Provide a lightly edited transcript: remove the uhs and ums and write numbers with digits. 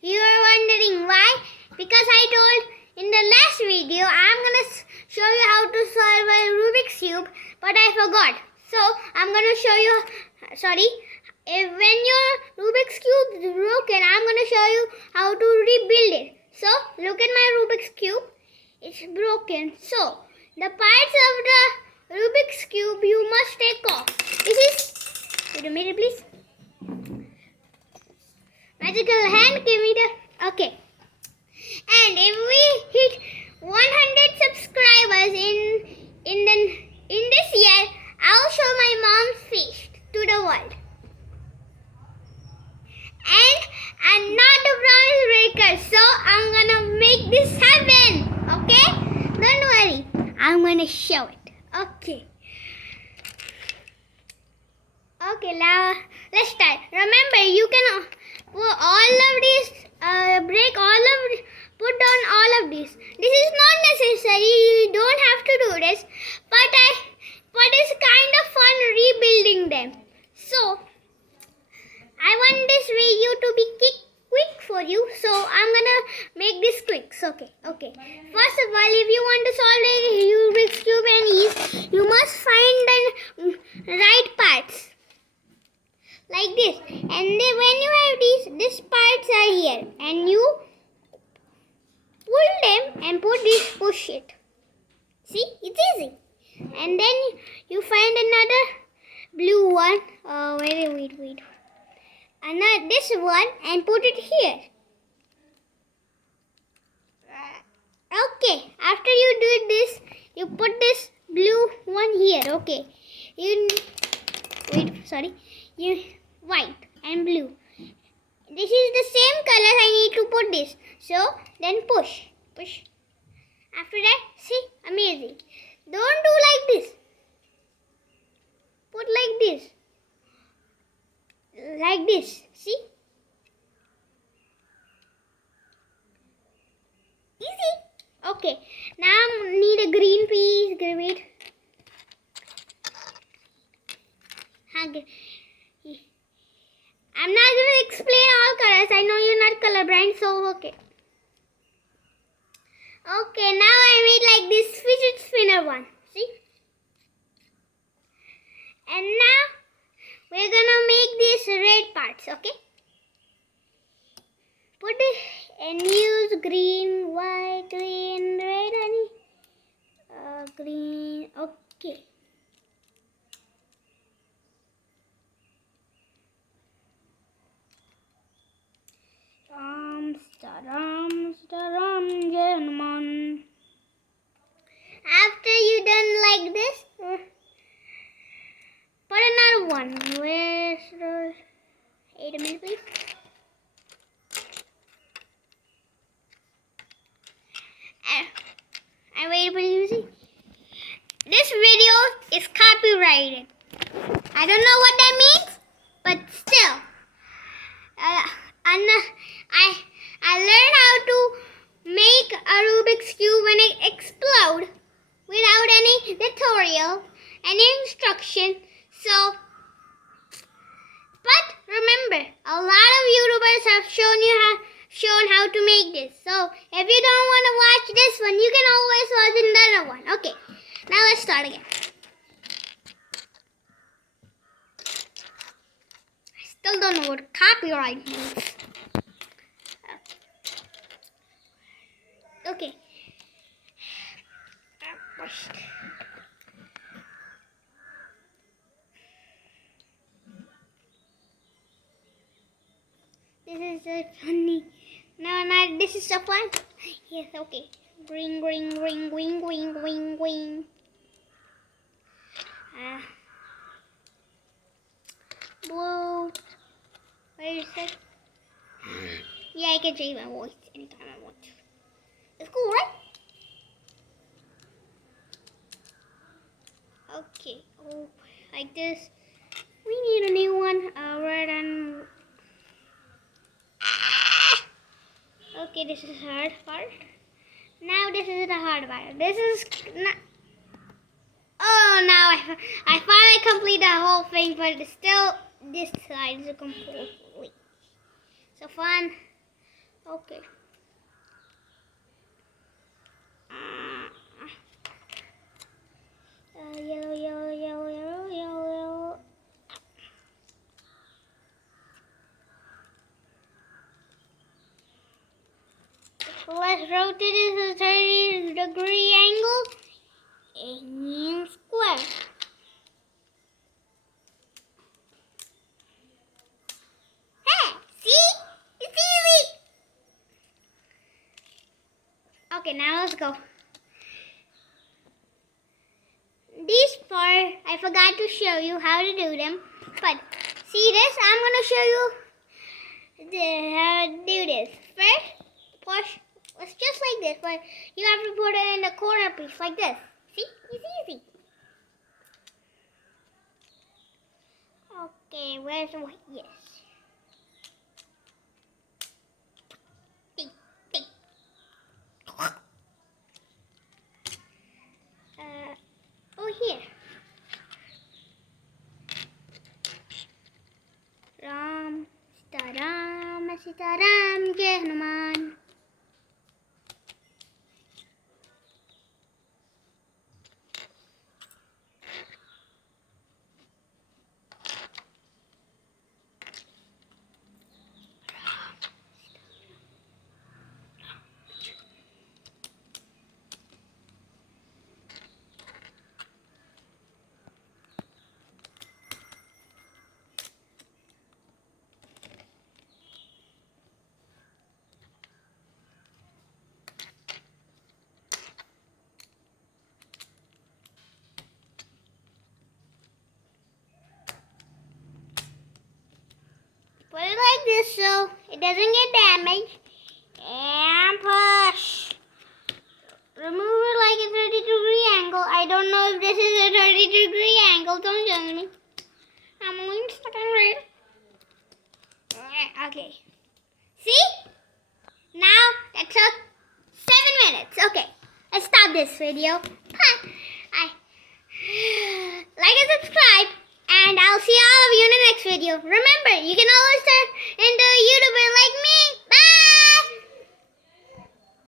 you are wondering why? Because I told in the last video I'm gonna show you how to solve a Rubik's Cube, but I forgot. So I'm gonna show you, when your Rubik's Cube is broken, I'm gonna show you how to rebuild it. So look at my Rubik's Cube. It's broken. So the parts of the Rubik's Cube you must take off. This is, wait a minute please. Magical hand, give me the, okay. And if we hit 100 subscribers in this year, I'll show my mom's face to the world. And I'm not a promise breaker, so I'm gonna make this happen. Okay? Don't worry. I'm gonna show it. Okay. Okay, now let's start. Remember, you can put all of these, put down all of these. This is not necessary. You don't have to do this, but it's kind of fun rebuilding them. So I want this video to be quick for you, so I'm gonna make this quick. Okay. First of all, if you want to solve the Rubik's Cube and ease, you must find the right parts. Like this. And then when you have these parts are here, and you pull them and push it. See, it's easy. And then you find another blue one. Wait. Another this one and put it here. Okay. After you do this, you put this blue one here. Okay. White and blue. This is the same color. I need to put this. So then push. After that, see, amazing. Don't do like this. Put like this. See? Easy. Okay. Now I need a green piece. Wait. I'm not going to explain all colors. I know you're not colorblind, so okay. Okay, now I made like this fidget spinner one. See? And now we're gonna make these red parts, okay? Put it and use green, white, green, red, honey. Green, okay. Gentlemen. After you done like this, put another one. Where's the? Wait a minute, please. I wait, please. This video is copyrighted. I don't know what that means, but still, I learned how to make a Rubik's Cube when it explodes without any tutorial and instruction. So, but remember, a lot of YouTubers have shown how to make this. So, if you don't want to watch this one, you can always watch another one. Okay, now let's start again. I still don't know what copyright means. Okay. This is so funny. No, this is so fun. Yes, okay. Green. Blue. Where is it? Yeah, I can change my voice anytime I want to. It's cool, right? Okay. Oh, like this. We need a new one. Red and. Okay, this is hard part. Now this is the hard part. This is not. Oh, now I finally complete the whole thing, but it's still this side is complete. So fun. Okay. Yellow, yellow, yellow, yellow, yellow. Let's rotate it to 30-degree angle and square. Hey, see? It's easy. Okay, now let's go. These four, I forgot to show you how to do them. But see this? I'm going to show you how to do this. First, push. It's just like this, but you have to put it in the corner piece like this. See? It's easy. Okay, where's the white? Yes. Oh, here. Ram, Sitaram, Sitaram, Jai Hanuman. Put it like this so it doesn't get damaged. And push. Remove it like a 30-degree angle. I don't know if this is a 30-degree angle. Don't judge me. I'm only stuck on red. Okay. See? Now that took 7 minutes. Okay. Let's stop this video. Like and subscribe. And I'll see all of you in the next video.